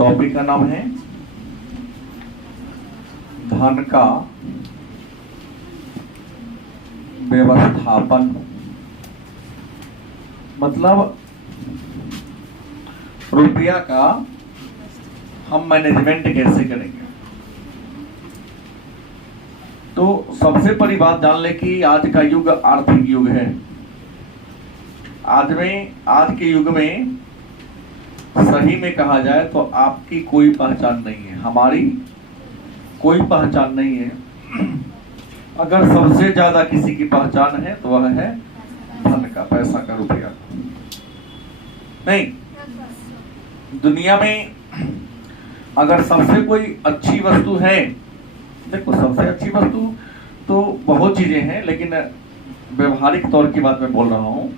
Topic का नाम है धन का व्यवस्थापन। मतलब रुपया का हम मैनेजमेंट कैसे करेंगे। तो सबसे बड़ी बात जान ले कि आज का युग आर्थिक युग है। आज के युग में सही में कहा जाए तो आपकी कोई पहचान नहीं है, हमारी कोई पहचान नहीं है। अगर सबसे ज्यादा किसी की पहचान है तो वह है धन का, पैसा का, रुपया। नहीं, दुनिया में अगर सबसे कोई अच्छी वस्तु है, देखो सबसे अच्छी वस्तु तो बहुत चीजें हैं, लेकिन व्यवहारिक तौर की बात मैं बोल रहा हूं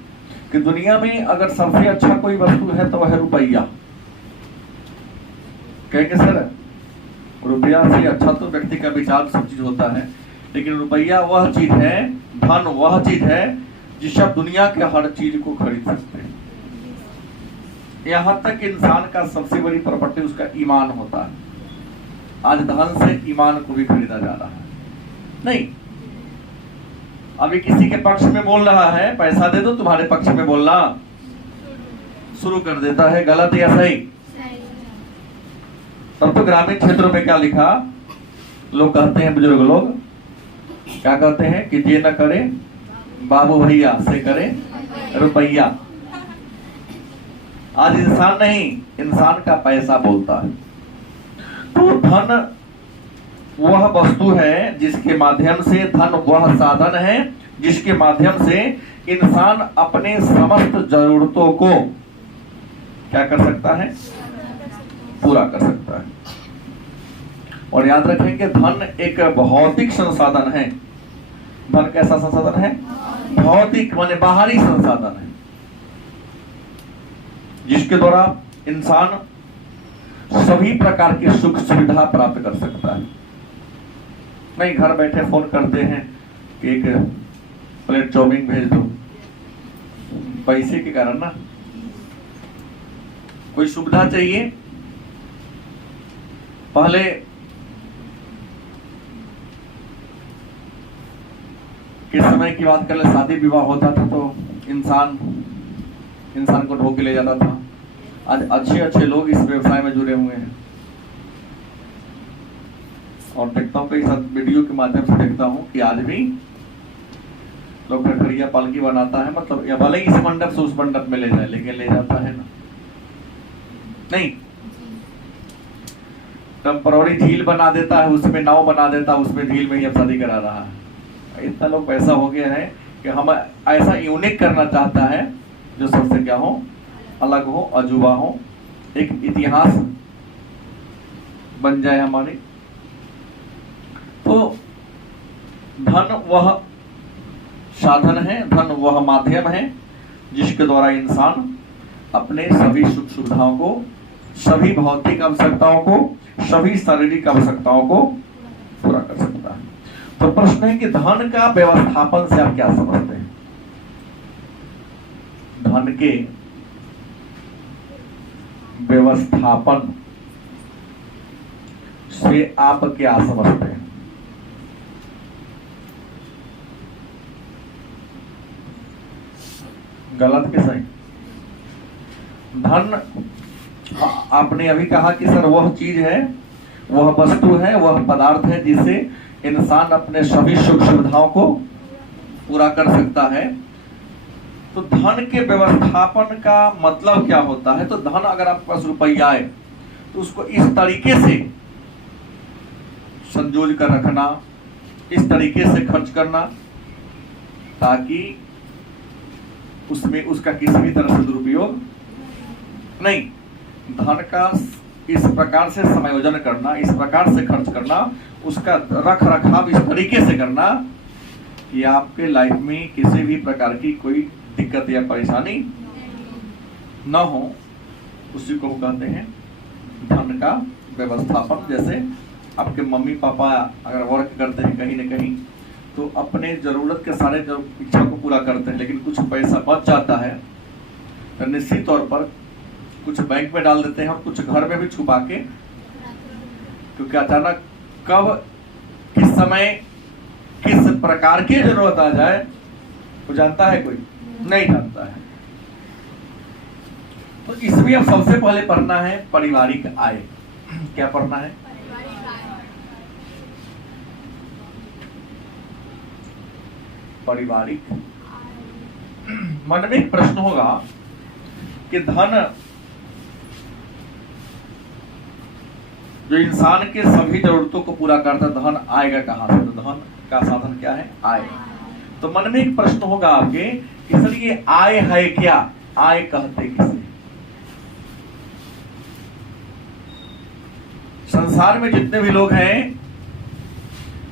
कि दुनिया में अगर सबसे अच्छा कोई वस्तु है तो वह है रुपया। कहेंगे सर रुपया से अच्छा तो व्यक्ति का विचार सब चीज होता है, लेकिन रुपया वह चीज है, धन वह चीज है जिससे आप दुनिया के हर चीज को खरीद सकते हैं। यहां तक इंसान का सबसे बड़ी प्रॉपर्टी उसका ईमान होता है। आज धन से ईमान को भी खरीदा जा रहा है। नहीं, अभी किसी के पक्ष में बोल रहा है, पैसा दे दो, तुम्हारे पक्ष में बोलना शुरू कर देता है। गलत या सही? तब तो ग्रामीण क्षेत्रों में क्या लिखा, लोग कहते हैं, बुजुर्ग लोग क्या कहते हैं कि जे न करे बाबू भैया से करे रुपया। आज इंसान नहीं, इंसान का पैसा बोलता है। तो धन वह वस्तु है जिसके माध्यम से, धन वह साधन है जिसके माध्यम से इंसान अपने समस्त जरूरतों को क्या कर सकता है, पूरा कर सकता है। और याद रखें कि धन एक भौतिक संसाधन है। धन कैसा संसाधन है? भौतिक माने बाहरी संसाधन है, जिसके द्वारा इंसान सभी प्रकार की सुख सुविधा प्राप्त कर सकता है। नहीं, घर बैठे फोन करते हैं कि एक प्लेट चाउमीन भेज दो, पैसे के कारण ना। कोई सुविधा चाहिए, पहले के समय की बात कर ले, शादी विवाह होता था तो इंसान को ढो के ले जाता था। आज अच्छे अच्छे लोग इस व्यवसाय में जुड़े हुए हैं, और देखता हूँ कई साथ वीडियो के माध्यम से देखता हूँ कि आज भी लोग खड़िया पालकी बनाता है, मतलब या भले इस मंडप से उस मंडप में ले जाए, लेकिन ले जाता है ना। नहीं, टेम्पररी झील बना देता है, उसमें नाव बना देता है, उसमें झील में ही अब शादी करा रहा है। इतना लोग पैसा हो गया है कि हम ऐसा यूनिक करना चाहता है जो सबसे क्या हो, अलग हो, अजूबा हो, एक इतिहास बन जाए हमारी। तो धन वह साधन है, धन वह माध्यम है जिसके द्वारा इंसान अपने सभी सुख सुविधाओं को, सभी भौतिक आवश्यकताओं को, सभी शारीरिक आवश्यकताओं को पूरा कर सकता है। तो प्रश्न है कि धन का व्यवस्थापन से आप क्या समझते हैं? धन के व्यवस्थापन से आप क्या समझते हैं? गलत कि सही? धन आपने अभी कहा कि सर वह चीज है, वह वस्तु है, वह पदार्थ है जिससे इंसान अपने सभी सुख सुविधाओं को पूरा कर सकता है। तो धन के व्यवस्थापन का मतलब क्या होता है? तो धन, अगर आपके पास रुपया है तो उसको इस तरीके से संजोज कर रखना, इस तरीके से खर्च करना ताकि उसमें उसका किसी भी तरह से दुरुपयोग नहीं। धन का इस प्रकार से समायोजन करना, इस प्रकार से खर्च करना, उसका रख रखाव इस तरीके से करना कि आपके लाइफ में किसी भी प्रकार की कोई दिक्कत या परेशानी न हो, उसी को कहते हैं धन का व्यवस्थापन। जैसे आपके मम्मी पापा अगर वर्क करते हैं कहीं न कहीं, तो अपने जरूरत के सारे जो इच्छा को पूरा करते हैं, लेकिन कुछ पैसा बच जाता है तो निश्चित तौर पर कुछ बैंक में डाल देते हैं, कुछ घर में भी छुपा के, क्योंकि अचानक कब किस समय किस प्रकार की जरूरत आ जाए वो जानता है कोई? नहीं जानता है। तो इसमें अब सबसे पहले पढ़ना है पारिवारिक आय। क्या पढ़ना है? पारिवारिक। मन में एक प्रश्न होगा कि धन जो इंसान के सभी जरूरतों को पूरा करता है, धन आएगा कहां से? तो धन का साधन क्या है? आय। तो मन में एक प्रश्न होगा आपके कि सर ये आय है क्या? आय कहते किसे? संसार में जितने भी लोग हैं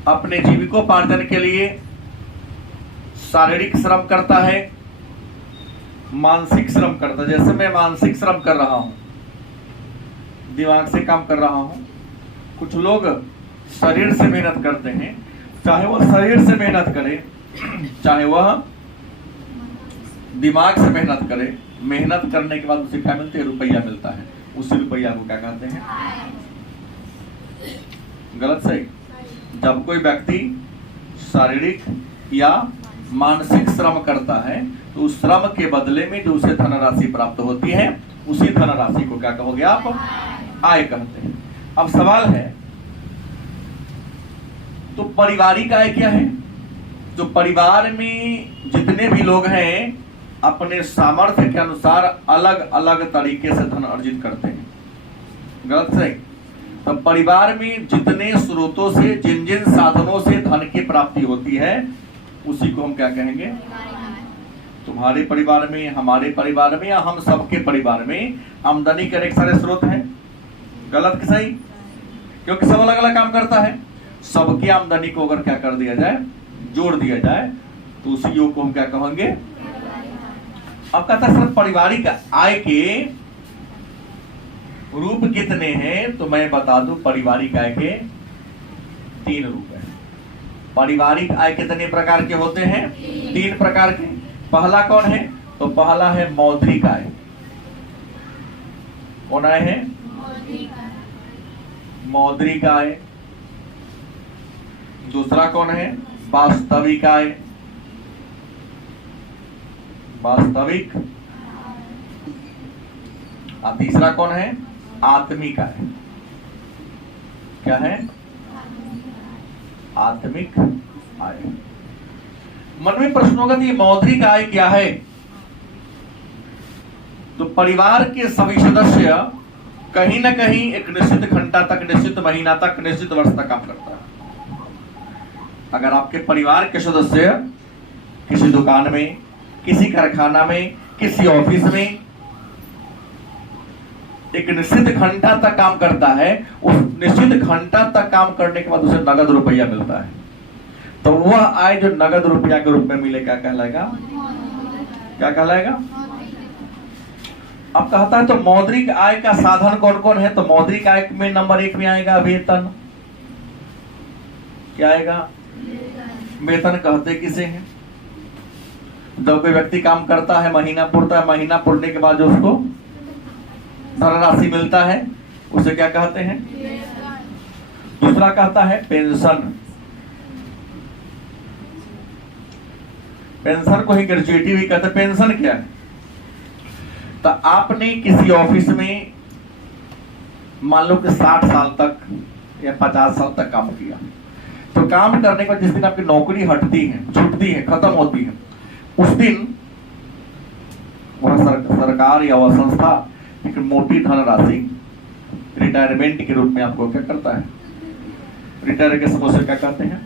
अपने जीविकोपार्जन के लिए शारीरिक श्रम करता है, मानसिक श्रम करता है। जैसे मैं मानसिक श्रम कर रहा हूं, दिमाग से काम कर रहा हूं। कुछ लोग शरीर से मेहनत करते हैं, चाहे वह शरीर से मेहनत करे, चाहे वह दिमाग से मेहनत करे। मेहनत करने के बाद उसे क्या मिलती है? रुपया मिलता है। उसी रुपया को क्या कहते हैं? गलत सही? जब कोई व्यक्ति शारीरिक या मानसिक श्रम करता है तो उस श्रम के बदले में जो उसे धनराशि प्राप्त होती है, उसी धनराशि को क्या कहोगे आप? आय कहते हैं। अब सवाल है, तो पारिवारिक आय क्या है? जो परिवार में जितने भी लोग हैं अपने सामर्थ्य के अनुसार अलग अलग तरीके से धन अर्जित करते हैं। गलत सही? तो परिवार में जितने स्रोतों से, जिन जिन साधनों से धन की प्राप्ति होती है, उसी को हम क्या कहेंगे? तुम्हारे परिवार में, हमारे परिवार में, या हम सबके परिवार में आमदनी के अनेक सारे स्रोत हैं। गलत कि सही? क्योंकि सब अलग अलग काम करता है। सबकी आमदनी को अगर क्या कर दिया जाए, जोड़ दिया जाए, तो उसी योग को हम क्या कहेंगे? अब कहता है सर पारिवारिक आय के रूप कितने हैं? तो मैं बता दूं, पारिवारिक आय के 3 रूप हैं। पारिवारिक आय कितने प्रकार के होते हैं? 3 प्रकार के। पहला कौन है? तो पहला है मौद्रिक आय। कौन आय है? मौद्रिक आय। दूसरा कौन है? वास्तविक आय। वास्तविक। और तीसरा कौन है? आत्मिक आय। क्या है? आत्मिक आय। मन में प्रश्न होगा, ये मौद्रिक आय क्या है? तो परिवार के सभी सदस्य कहीं ना कहीं एक निश्चित घंटा तक, निश्चित महीना तक, निश्चित वर्ष तक काम करता है। अगर आपके परिवार के सदस्य किसी दुकान में, किसी कारखाना में, किसी ऑफिस में एक निश्चित घंटा तक काम करता है, उस निश्चित घंटा तक काम करने के बाद उसे नगद रुपया मिलता है, तो वह आय जो नगद रुपया के रूप में मिले क्या कहलाएगा? क्या कहलाएगा? अब कहता है तो मौद्रिक आय का साधन कौन कौन है? तो मौद्रिक आय में नंबर 1 में आएगा वेतन। क्या आएगा? वेतन कहते किसे हैं? जब कोई व्यक्ति काम करता है, महीना पुरता है, महीना पुरने के बाद जो उसको धनराशि मिलता है, उसे क्या कहते हैं? दूसरा कहता है पेंशन। पेंशन को ही ग्रेजुएटी भी कहते हैं। पेंशन क्या है? तो आपने किसी ऑफिस में मान लो कि 60 साल तक या 50 साल तक काम किया, तो काम करने के बाद जिस दिन आपकी नौकरी हटती है, छूटती है, खत्म होती है, उस दिन वह सरकार या वह संस्था एक मोटी धनराशि रिटायरमेंट के रूप में आपको क्या करता है? रिटायर के समय से क्या कहते हैं?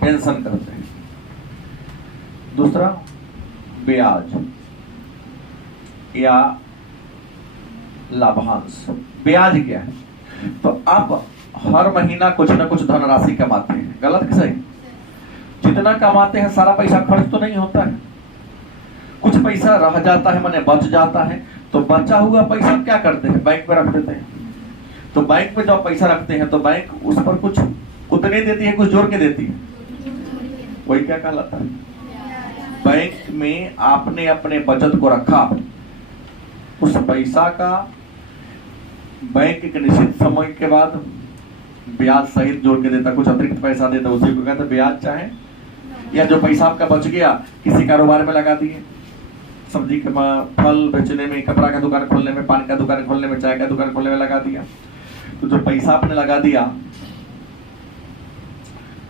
पेंशन करते हैं। दूसरा ब्याज या लाभांश। ब्याज क्या है? तो आप हर महीना कुछ ना कुछ धनराशि कमाते हैं। गलत कि सही? जितना कमाते हैं सारा पैसा खर्च तो नहीं होता है, कुछ पैसा रह जाता है, माने बच जाता है। तो बचा हुआ पैसा क्या करते हैं? बैंक में रख देते हैं। तो बैंक में जब पैसा रखते हैं तो बैंक उस पर कुछ उतने देती है, कुछ जोड़ के देती है, वही क्या कहलाता है? बैंक में आपने अपने बचत को रखा, उस पैसा का बैंक एक निश्चित समय के बाद ब्याज सहित जोड़ के देता, कुछ अतिरिक्त पैसा देता, उसी को कहते ब्याज। चाहे या जो पैसा आपका बच गया किसी कारोबार में लगा दिए, सब्जी के फल बेचने में, कपड़ा का दुकान खोलने में, पान का दुकान खोलने में, चाय का दुकान खोलने में लगा दिया। तो जो पैसा आपने लगा दिया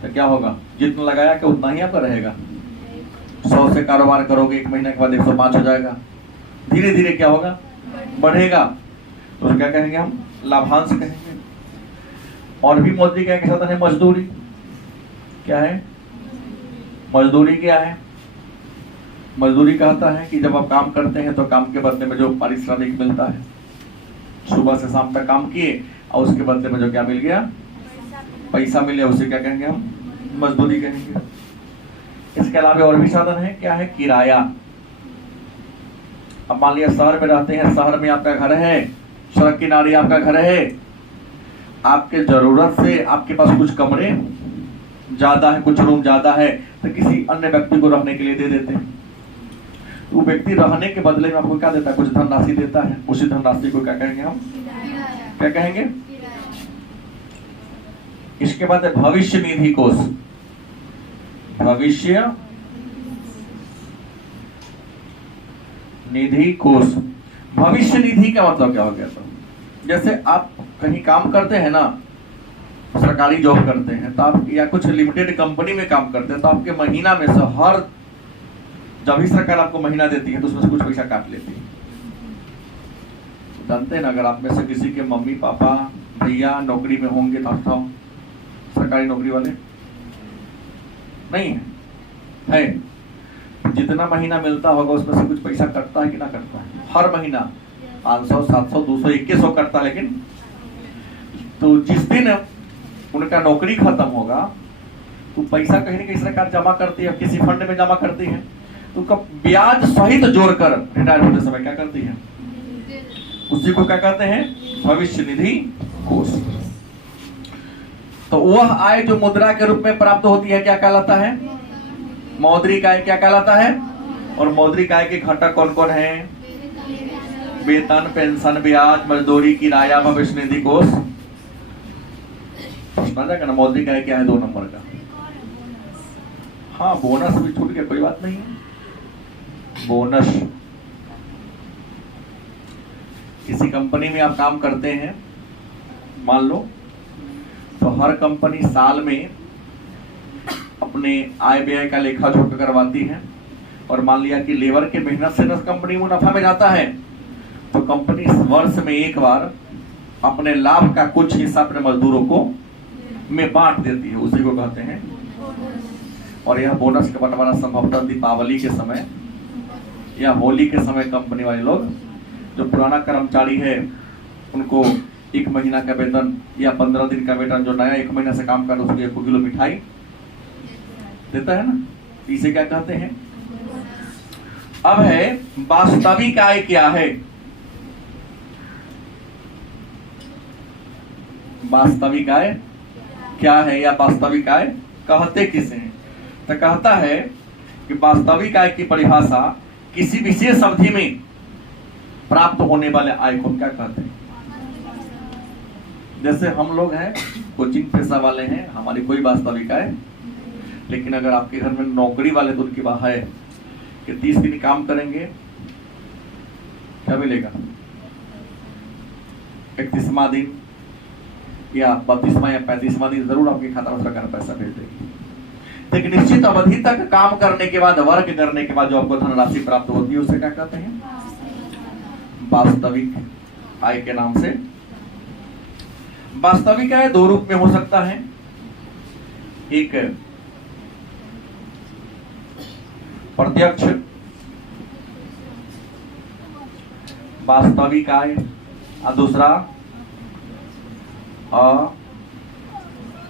तो क्या होगा, जितना लगाया कि उतना ही आपका रहेगा। 100 से कारोबार करोगे, 1 महीने के बाद 105 हो जाएगा, धीरे धीरे क्या होगा, बढ़ेगा। तो क्या कहेंगे हम, लाभांश कहेंगे। और भी मौद्रिक आय के साधन है मजदूरी। क्या है मजदूरी? क्या है मजदूरी? कहता है कि जब आप काम करते हैं तो काम के बदले में जो पारिश्रमिक मिलता है, सुबह से शाम तक काम किए और उसके बदले में जो क्या मिल गया, पैसा मिल गया, उसे क्या कहेंगे हम, मजदूरी कहेंगे। इसके अलावा और भी साधन है। क्या है, किराया। अब मान लिया शहर में रहते हैं, शहर में आपका घर है, सड़क किनारे आपका घर है, आपके जरूरत से आपके पास कुछ कमरे ज्यादा है, कुछ रूम ज्यादा है, तो किसी अन्य व्यक्ति को रहने के लिए दे देते हैं। वो व्यक्ति रहने के बदले में आपको क्या देता है, कुछ धनराशि देता है। उसी धनराशि को क्या कहेंगे हम, क्या कहेंगे? इसके बाद है भविष्य निधि कोष। भविष्य निधि कोष। भविष्य निधि का मतलब क्या हो गया? तो जैसे आप कहीं काम करते हैं ना, सरकारी जॉब करते हैं, तो आप या कुछ लिमिटेड कंपनी में काम करते हैं, तो आपके महीना में से हर जब भी सरकार आपको महीना देती है तो उसमें से कुछ पैसा काट लेती है। जानते हैं ना, अगर आप में से किसी के मम्मी पापा भैया नौकरी में होंगे तो सरकारी नौकरी वाले नहीं है, जितना महीना मिलता होगा उसमें से कुछ पैसा कटता है कि ना कटता है? हर महीना 500 700 200 2100 कटता है। लेकिन तो जिस दिन उनका नौकरी खत्म होगा तो पैसा कहीं ना कहीं सरकार जमा करती है, किसी फंड में जमा करती है, तो उसका ब्याज सहित जोड़कर रिटायर होते समय क्या करती है, उसी को क्या कहते हैं, भविष्य निधि कोष। तो वह आय जो मुद्रा के रूप में प्राप्त होती है क्या कहलाता है, मौद्रिक आय। क्या कहलाता है? और मौद्रिक आय के घटक कौन कौन है? वेतन, पेंशन, ब्याज, मजदूरी, किराया, भविष्य निधि कोष। समझ जाएगा ना मौद्रिक आय क्या है? 2 नंबर का। हाँ, बोनस भी छूट गया, कोई बात नहीं है। बोनस, किसी कंपनी में आप काम करते हैं मान लो, तो हर कंपनी साल में अपने आय व्यय का लेखा जोखा करवाती है, और मान लिया कि लेबर के मेहनत से न कंपनी मुनाफा में जाता है, तो कंपनी वर्ष में एक बार अपने लाभ का कुछ हिस्सा अपने मजदूरों को में बांट देती है, उसी को कहते हैं। और यह बोनस का बंटवारा संभवतः दीपावली के समय या होली के समय कंपनी वाले लोग, जो पुराना कर्मचारी है उनको 1 महीना का वेतन या 15 दिन का वेतन, जो नया 1 महीना से काम कर रहा है उसको 1 किलो मिठाई देता है ना, इसे क्या कहते हैं? अब है वास्तविक आय क्या है। वास्तविक आय क्या है, या वास्तविक आय कहते किसे हैं? तो कहता है कि वास्तविक आय की परिभाषा किसी विशेष अवधि में प्राप्त होने वाले आय को क्या कहते हैं। जैसे हम लोग हैं, कोचिंग पेशा वाले हैं, हमारी कोई वास्तविक आय, लेकिन अगर आपके घर में नौकरी वाले तो उनकी बात है कि 30 दिन काम करेंगे, क्या मिलेगा? 31वां दिन या 32वां या 35वां दिन जरूर आपके खाता में सरकार पैसा भेज देगी। तो एक निश्चित अवधि तक काम करने के बाद, वर्क करने के बाद जो आपको धनराशि प्राप्त होती है उसे क्या कहते हैं? वास्तविक आय के नाम से। वास्तविक आय 2 रूप में हो सकता है। एक प्रत्यक्ष वास्तविक आय और दूसरा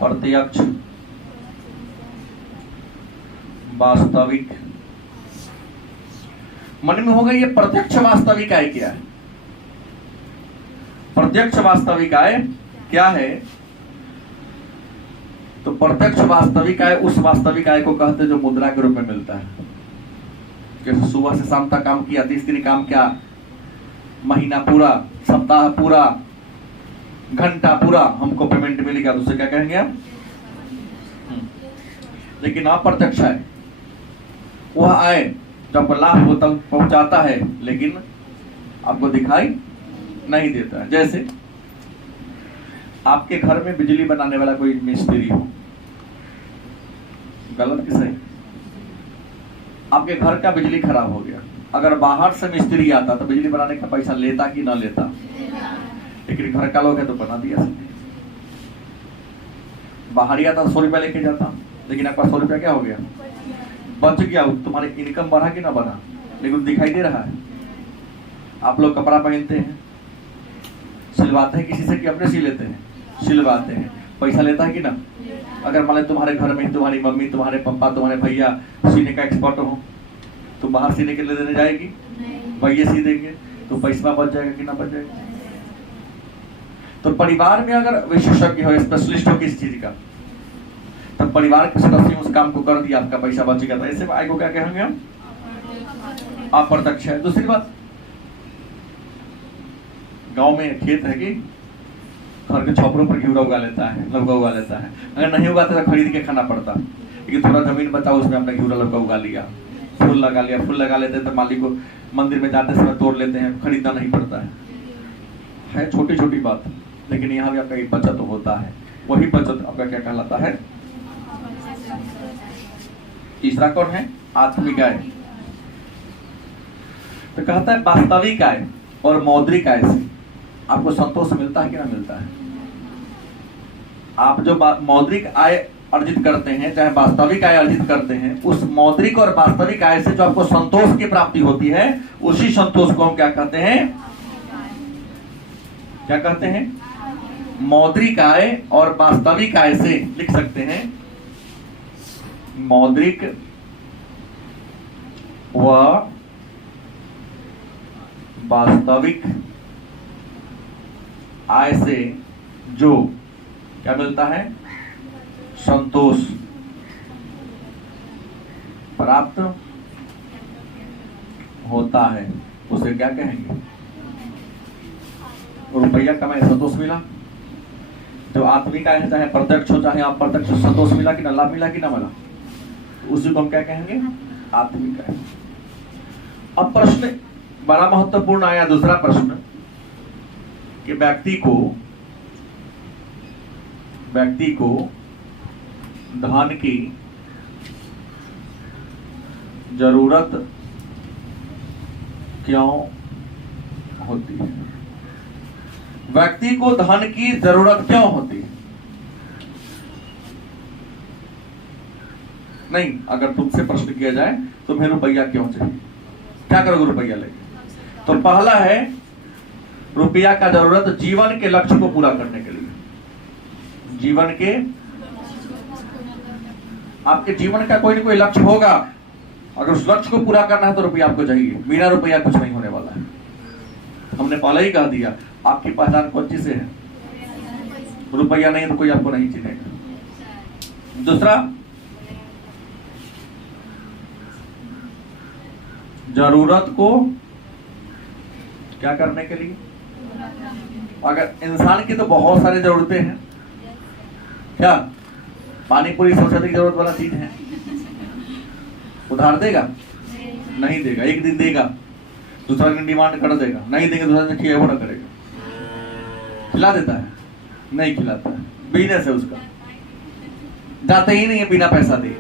अप्रत्यक्ष वास्तविक। मन में होगा ये प्रत्यक्ष वास्तविक आय क्या है? प्रत्यक्ष वास्तविक आय क्या है? तो प्रत्यक्ष वास्तविक आय उस वास्तविक आय को कहते हैं जो मुद्रा के रूप में मिलता है। जैसे सुबह से शाम तक काम किया, 30 दिन काम किया, महीना पूरा, सप्ताह पूरा, घंटा पूरा हमको पेमेंट मिलेगा, तो उसे क्या कहेंगे हम? लेकिन अप्रत्यक्ष है, वह आए जब लाभ होता पहुंचाता है, लेकिन आपको दिखाई नहीं देता है। जैसे आपके घर में बिजली बनाने वाला कोई मिस्त्री हो, गलत कि सही? आपके घर का बिजली खराब हो गया, अगर बाहर से मिस्त्री आता तो बिजली बनाने का पैसा लेता कि ना लेता? लेकिन घर का लोग है तो बना दिया। बाहर ही आता 100 रुपया लेके जाता, लेकिन आपका 100 रुपया क्या हो गया? बच गया। तुम्हारे इनकम बढ़ा कि ना बढ़ा? लेकिन दिखाई दे रहा है। आप लोग कपड़ा पहनते हैं, सिलवाते हैं किसी से कि अपने सी लेते हैं? सिलवाते हैं। पैसा लेता है कि ना? अगर मान लो तुम्हारे घर में तुम्हारी मम्मी, तुम्हारे पापा, तुम्हारे भैया सीने का एक्सपर्ट हो, तुम बाहर सीने के लिए देने जाएगी? भैया सी देंगे, तो पैसा बच जाएगा कि ना बच जाएगा? तो परिवार में अगर विशेषज्ञ हो, स्पेशलिस्ट हो किसी चीज का, तब परिवार के सदस्य उस काम को कर दिया, आपका पैसा बच गया। तो ऐसे आय को क्या कहेंगे हम? अप्रत्यक्ष है। दूसरी बात, गांव में खेत है कि घर के छपरों पर घिउरा उगा लेता है, लौका उगा लेता है। अगर नहीं उगाता तो खरीद के खाना पड़ता, लेकिन थोड़ा जमीन बचा उसमें अपना घिउरा लौका उगा लिया, फूल लगा लिया। फूल लगा लेते हैं तो मालिक को मंदिर में जाते समय तोड़ लेते हैं, खरीदना नहीं पड़ता है छोटी छोटी बात, लेकिन यहाँ भी आपका एक बचत होता है। वही बचत आपका क्या कहलाता है? तीसरा कौन है? आत्मिक आय। तो कहता है वास्तविक आय और मौद्रिक आय से आपको संतोष मिलता है कि ना मिलता है? आप जो मौद्रिक आय अर्जित करते हैं, चाहे वास्तविक आय अर्जित करते हैं, उस मौद्रिक और वास्तविक आय से जो आपको संतोष की प्राप्ति होती है, उसी संतोष को हम क्या कहते हैं? क्या कहते हैं? मौद्रिक आय और वास्तविक आय से लिख सकते हैं, मौद्रिक व वास्तविक आय से जो क्या मिलता है? संतोष प्राप्त होता है, उसे क्या कहेंगे? रुपया कमाए संतोष मिला। जो आत्मिक आय है, चाहे प्रत्यक्ष हो चाहे अप्रत्यक्ष, संतोष मिला कि ना, लाभ मिला कि ना मिला, उसी को हम क्या कहेंगे? आत्मिक आय। अब प्रश्न बड़ा महत्वपूर्ण आया, दूसरा प्रश्न कि व्यक्ति को धन की जरूरत क्यों होती है? व्यक्ति को धन की जरूरत क्यों होती है? नहीं, अगर तुमसे प्रश्न किया जाए तुम्हें रुपया क्यों चाहिए, क्या करोगे रुपया लेके? तो पहला है, रुपया का जरूरत जीवन के लक्ष्य को पूरा करने के लिए। जीवन के, आपके जीवन का कोई ना कोई लक्ष्य होगा, अगर उस लक्ष्य को पूरा करना है तो रुपया आपको चाहिए। बिना रुपया कुछ नहीं होने वाला है। हमने पहले ही कह दिया, आपकी पहचान कौन चीज से है? रुपया नहीं तो कोई आपको नहीं चिन्हेगा। दूसरा, जरूरत को क्या करने के लिए? अगर इंसान की तो बहुत सारी जरूरतें हैं, क्या पानी पूरी सबसे अधिक जरूरत वाला चीज है? उधार देगा? नहीं देगा। एक दिन देगा, दूसरा दिन डिमांड कर देगा, नहीं देंगे दूसरा दिन खिया ना करेगा। खिला देता है? नहीं खिलाता है। बिजनेस है उसका, जाते ही नहीं है बिना पैसा दिए।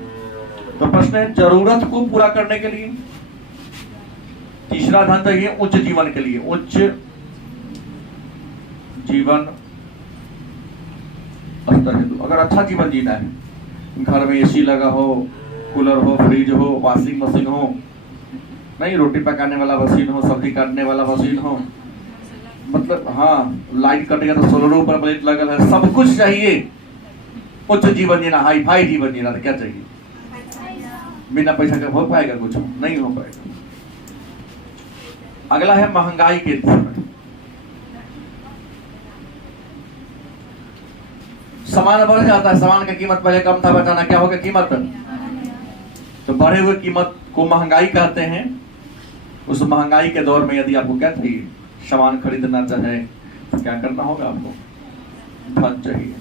तो प्रश्न है, जरूरत को पूरा करने के लिए। तीसरा धन चाहिए उच्च जीवन के लिए, उच्च जीवन स्तर हेतु। अगर अच्छा जीवन जीना है, घर में एसी लगा हो, कूलर हो, फ्रिज हो, वॉशिंग मशीन हो, नहीं रोटी पकाने वाला मशीन हो, सब्जी काटने वाला मशीन हो, मतलब हाँ, लाइट कट गया तो सोलर ऊपर प्लेट लगल है, सब कुछ चाहिए। उच्च जीवन जीना, हाई फाई जीवन जीना, तो क्या चाहिए? बिना पैसा के हो पाएगा? कुछ नहीं हो पाएगा। अगला है महंगाई के समय। सामान बढ़ जाता है, सामान का कीमत पहले कम था, बचाना क्या होगा? कीमत। तो बढ़े हुए कीमत को महंगाई कहते हैं। उस महंगाई के दौर में यदि आपको क्या चाहिए? सामान खरीदना चाहे तो क्या करना होगा? आपको धन चाहिए।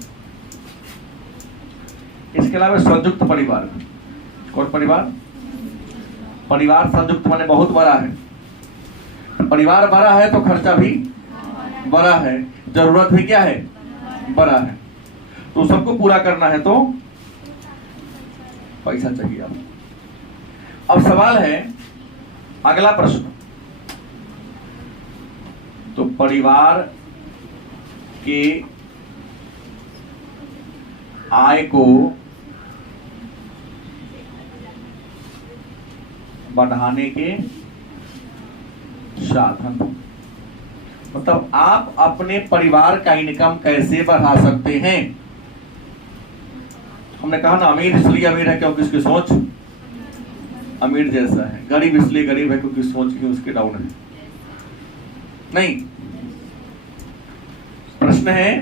इसके अलावा संयुक्त परिवार, कौन परिवार? परिवार संयुक्त माने बहुत बड़ा है। परिवार बड़ा है तो खर्चा भी बड़ा है, जरूरत भी क्या है? बड़ा है। तो सबको पूरा करना है तो पैसा चाहिए आपको। अब सवाल है, अगला प्रश्न, तो परिवार के आय को बढ़ाने के साधन, मतलब आप अपने परिवार का इनकम कैसे बढ़ा सकते हैं? हमने कहा ना, अमीर इसलिए अमीर है क्योंकि उसकी सोच अमीर जैसा है, गरीब इसलिए गरीब है क्योंकि सोच की उसके डाउन है। नहीं, प्रश्न है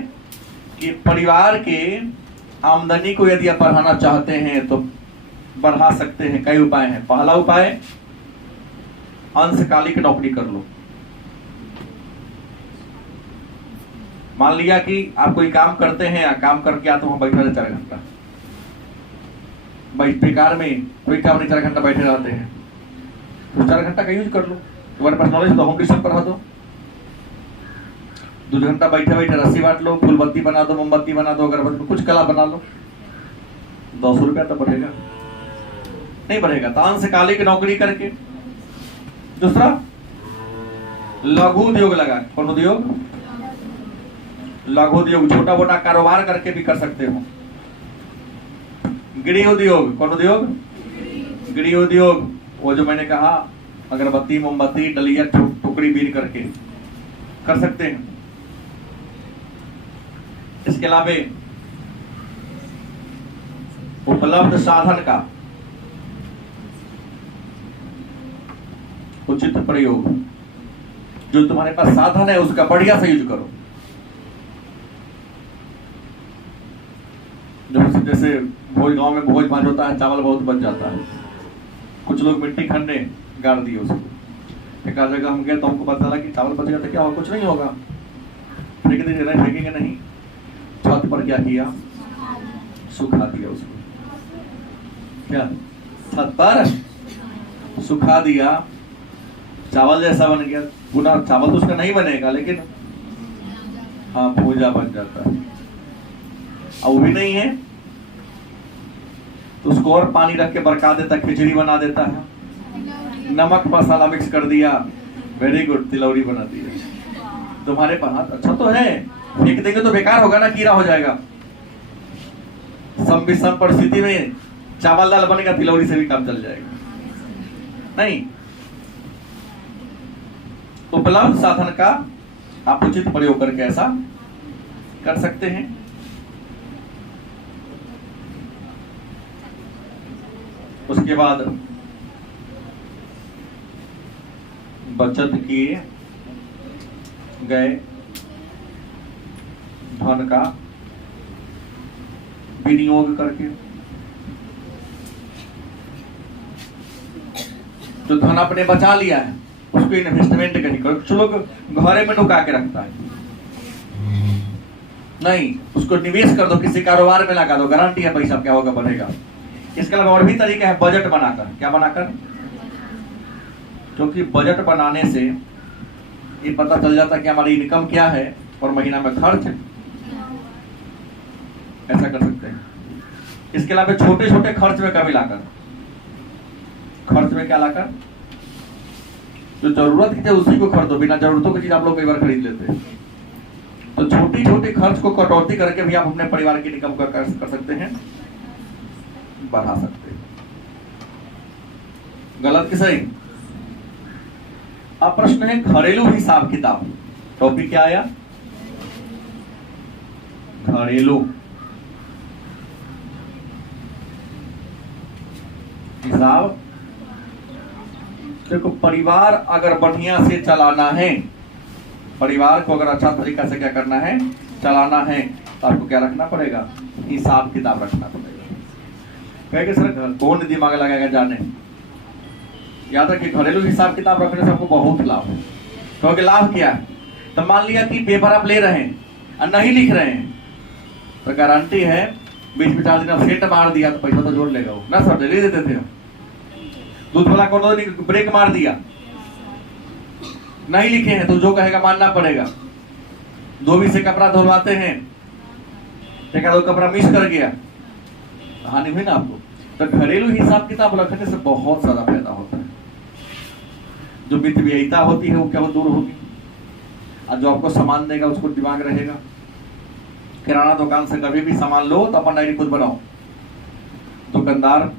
कि परिवार के आमदनी को यदि आप बढ़ाना चाहते हैं तो बढ़ा सकते हैं। कई उपाय हैं। पहला उपाय, अंशकालिक नौकरी कर लो। मान लिया कि आप कोई काम करते हैं, काम करके आते वहां बैठे रहे 4 घंटा, बेकार में कोई काम नहीं, 4 घंटा बैठे रहते हैं, तो 4 घंटा का यूज कर लो। तुम्हारे पास नॉलेज तो होम ट्यूशन पढ़ा दो। 2 घंटा बैठे बैठे रस्सी बांट लो, फूल बत्ती बना दो, मोमबत्ती बना दो, अगरबत्ती, कुछ कला बना लो। 200 रुपया तो बढ़ेगा? नहीं बढ़ेगा। तो अंशकालिक नौकरी करके। दूसरा, लघु उद्योग लगा। कौन उद्योग? लघु उद्योग, छोटा मोटा कारोबार करके भी कर सकते हो। गृह उद्योग। कौन उद्योग? गृह उद्योग, वो जो मैंने कहा, अगरबत्ती, मोमबत्ती, डलिया, टुकड़ी बीन करके कर सकते हैं। इसके अलावा उपलब्ध साधन का उचित प्रयोग, जो तुम्हारे पास साधन है उसका बढ़िया से यूज करो। जैसे भोज, गांव में भोज भाज होता है, चावल बहुत बच जाता है, कुछ लोग मिट्टी खन्ने गाड़ दिए उसको। एक आध जगह हम गए तो हमको पता चला कि चावल बच गया, तो क्या होगा? कुछ नहीं होगा, फेंक दीजिए। नहीं, फेंकेंगे नहीं। छत पर क्या किया? सुखा दिया उसको। क्या? छत पर सुखा दिया, चावल जैसा बन गया। पूरा चावल तो उसका नहीं बनेगा, लेकिन हाँ, भूजा बन जाता है। अब वो भी नहीं है तो उसको और पानी रख के बरका देता, खिचड़ी बना देता है। नमक मसाला मिक्स कर दिया, वेरी गुड, तिलौरी बना दिया। तुम्हारे पास अच्छा तो है, फेंक देंगे तो बेकार होगा ना, कीड़ा हो जाएगा। सम विषम परिस्थिति में चावल दाल बनेगा, तिलौरी से भी काम चल जाएगा। नहीं, उपलब्ध साधन का आप उचित प्रयोग करके ऐसा कर सकते हैं। उसके बाद बचत किए गए धन का विनियोग करके, जो धन आपने बचा लिया है उसको इन्वेस्टमेंट कहीं करो। कुछ लोग घरे में नुका के रखता है, नहीं, उसको निवेश कर दो, किसी कारोबार में लगा दो, गारंटी है पैसा क्या होगा, बढ़ेगा। इसके अलावा और भी तरीका है, बजट बनाकर। क्या बनाकर? क्योंकि बजट बनाने से ये पता चल जाता है कि हमारी इनकम क्या है और महीना में खर्च, ऐसा कर सकते हैं। इसके अलावा छोटे छोटे खर्च में कमी लाकर, खर्च में क्या लाकर, जो जरूरत है उसी को खरीदो, बिना जरूरतों की चीज आप लोग कई बार खरीद लेते हैं। तो छोटी छोटी खर्च को कटौती करके भी आप अपने परिवार की इनकम का कर सकते हैं, बढ़ा सकते हैं। गलत कि सही? अब प्रश्न है घरेलू हिसाब किताब। टॉपिक क्या आया? घरेलू हिसाब। देखो, परिवार अगर बढ़िया से चलाना है, परिवार को अगर अच्छा तरीका से क्या करना है, चलाना है, तो आपको क्या रखना पड़ेगा? हिसाब किताब रखना पड़ेगा। कहेंगे सर कौन दिमाग लगाएगा जाने, याद रखिए घरेलू हिसाब किताब रखने से आपको बहुत लाभ है। क्योंकि लाभ क्या है? तो मान लिया कि पेपर आप ले रहे हैं और नहीं लिख रहे हैं, तो गारंटी है बीच में 4 दिन सेंट मार दिया तो पैसा तो जोड़ लेगा वो ना सर, ले देते थे हम। दूध वाला को ब्रेक मार दिया, नहीं लिखे हैं तो जो कहेगा मानना पड़ेगा। धोबी से कपड़ा धुलवाते हैं, तो कपड़ा मिस कर गया, हानि हुई ना आपको। तो घरेलू हिसाब किताब रखने से बहुत ज्यादा फायदा होता है। जो वित्त व्ययिता होती है वो क्या दूर होगी, और जो आपको सामान देगा उसको दिमाग रहेगा। किराना दुकान से कभी भी सामान लो तो अपन डायरी खुद बनाओ। दुकानदार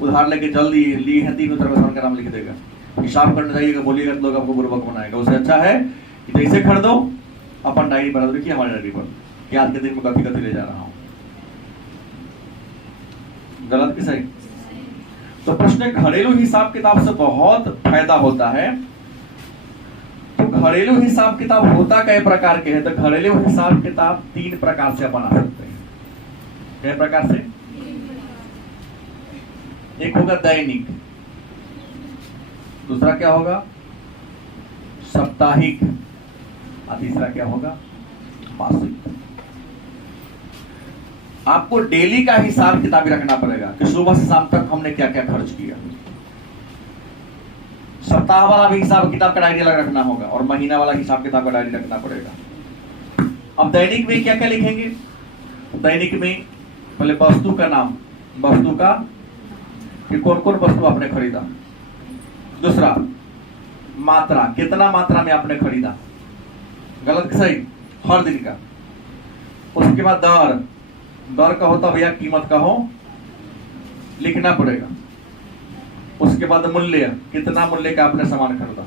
उधार लेके जल्दी लिए हैं 3 तरह सामान का नाम लिख देगा, हिसाब करने जाइएगा बोलिएगा तो लोग आपको बुर्बक बनाएगा। उससे अच्छा है कि जैसे खरीदो अपन डायरी बना दो, देखिए हमारी डायरी पर कि आज के दिन में कथी कथी ले जा रहा हूँ। गलत कि सही? तो प्रश्न है घरेलू हिसाब किताब से बहुत फायदा होता है। तो घरेलू हिसाब किताब होता कई प्रकार के हैं? तो घरेलू हिसाब किताब 3 प्रकार से बना सकते हैं। कई प्रकार से? एक होगा दैनिक, दूसरा क्या होगा साप्ताहिक, और तीसरा क्या होगा मासिक। आपको डेली का हिसाब किताब रखना पड़ेगा कि सुबह से शाम तक हमने क्या क्या खर्च किया। सप्ताह वाला भी हिसाब किताब का डायरी अलग रखना होगा, और महीना वाला हिसाब किताब का डायरी रखना पड़ेगा। अब दैनिक में क्या क्या लिखेंगे? दैनिक में पहले वस्तु का नाम, वस्तु का कि कौन कौन वस्तु आपने खरीदा। दूसरा मात्रा, कितना मात्रा में आपने खरीदा, गलत सही, हर दिन का। उसके बाद दर, दर का होता भैया कीमत का हो, लिखना पड़ेगा। उसके बाद मूल्य, कितना मूल्य का आपने सामान खरीदा।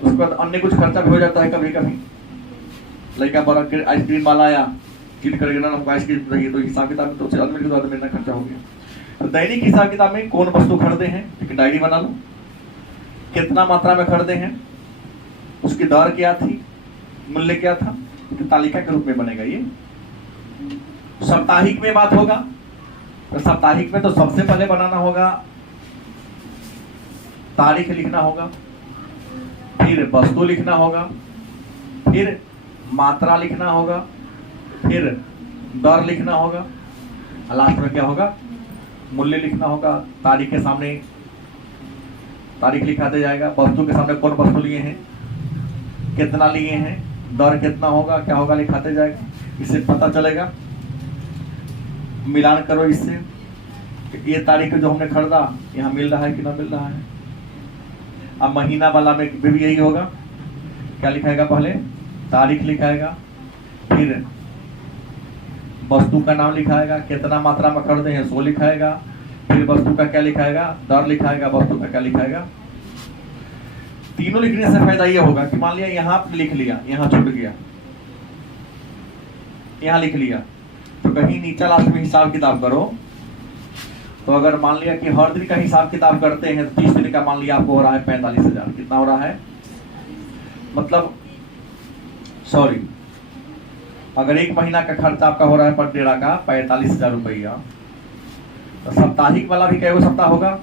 उसके बाद अन्य कुछ खर्चा भी हो जाता है कभी कभी, लड़का बड़ा आइसक्रीम वाला आया, जिद करेगा ना हमको आइसक्रीम चाहिए, तो हिसाब किताब में तो उससे आदमी के मेरा खर्चा हो गया। तो दैनिक हिसाब किताब में कौन वस्तु खरीदे हैं एक डायरी बना लो, कितना मात्रा में खरीदे हैं, उसकी दर क्या थी, मूल्य क्या था, तो तालिका के रूप में बनेगा ये। साप्ताहिक में बात होगा, तो साप्ताहिक में तो सबसे पहले बनाना होगा तारीख लिखना होगा, फिर वस्तु लिखना होगा, फिर मात्रा लिखना होगा, फिर दर लिखना होगा, और लास्ट में क्या होगा मूल्य लिखना होगा। तारीख के सामने तारीख लिखाते जाएगा, वस्तु के सामने कौन वस्तु लिए हैं, कितना लिए हैं, दर कितना होगा, क्या होगा लिखाते जाएगा। इससे पता चलेगा, मिलान करो इससे कि ये तारीख जो हमने खरीदा यहाँ मिल रहा है कि ना मिल रहा है। अब महीना वाला में भी यही होगा, क्या लिखाएगा, पहले तारीख लिखाएगा, फिर वस्तु का नाम लिखाएगा, कितना मात्रा में खरीदे हैं सो लिखाएगा, फिर वस्तु का क्या लिखाएगा, दर लिखाएगा, वस्तु का क्या लिखाएगा। तीनों लिखने से फायदा ये होगा कि मान लिया यहाँ लिख लिया, यहाँ छूट गया, यहाँ लिख लिया, तो कहीं नीचे लास्ट में हिसाब किताब करो। तो अगर मान लिया कि हर दिन का हिसाब किताब करते हैं तो 30 दिन का मान लिया आपको हो रहा है 45,000। कितना हो रहा है, मतलब सॉरी, अगर 1 महीना का खर्चा आपका हो रहा है पर डेढ़ा का 45,000 रुपया, तो साप्ताहिक वाला भी कई सप्ताह होगा,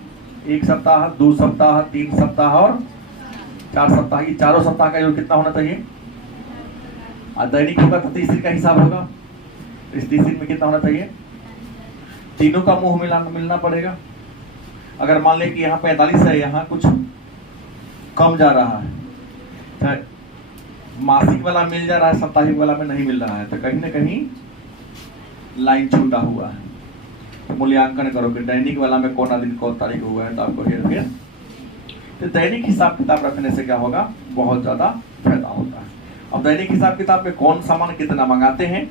1 सप्ताह, 2 सप्ताह, 3 सप्ताह और 4 सप्ताह। ये चारों सप्ताह का योग कितना होना चाहिए। और दैनिक होगा तो 30 दिन का हिसाब होगा, इस 30 दिन में कितना होना चाहिए, तीनों का मुंह मिलना पड़ेगा। अगर मान लें कि यहाँ 45 है, यहाँ कुछ कम जा रहा है, तो मासिक वाला मिल जा रहा है, साप्ताहिक वाला में नहीं मिल रहा है, तो कहीं ना कहीं लाइन छूटा हुआ है। तो मूल्यांकन करो कि दैनिक वाला में कौन दिन कौन तारीख हुआ है, तो आपको हेर फेर। तो दैनिक हिसाब किताब रखने से क्या होगा, बहुत ज्यादा फायदा होता है। अब दैनिक हिसाब किताब में कौन सामान कितना मंगाते हैं,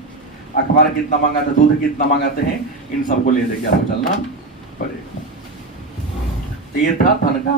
अखबार कितना मंगाते हैं, दूध कितना मंगाते हैं, इन सबको ले लेके आपको चलना पड़ेगा। तो ये था धन का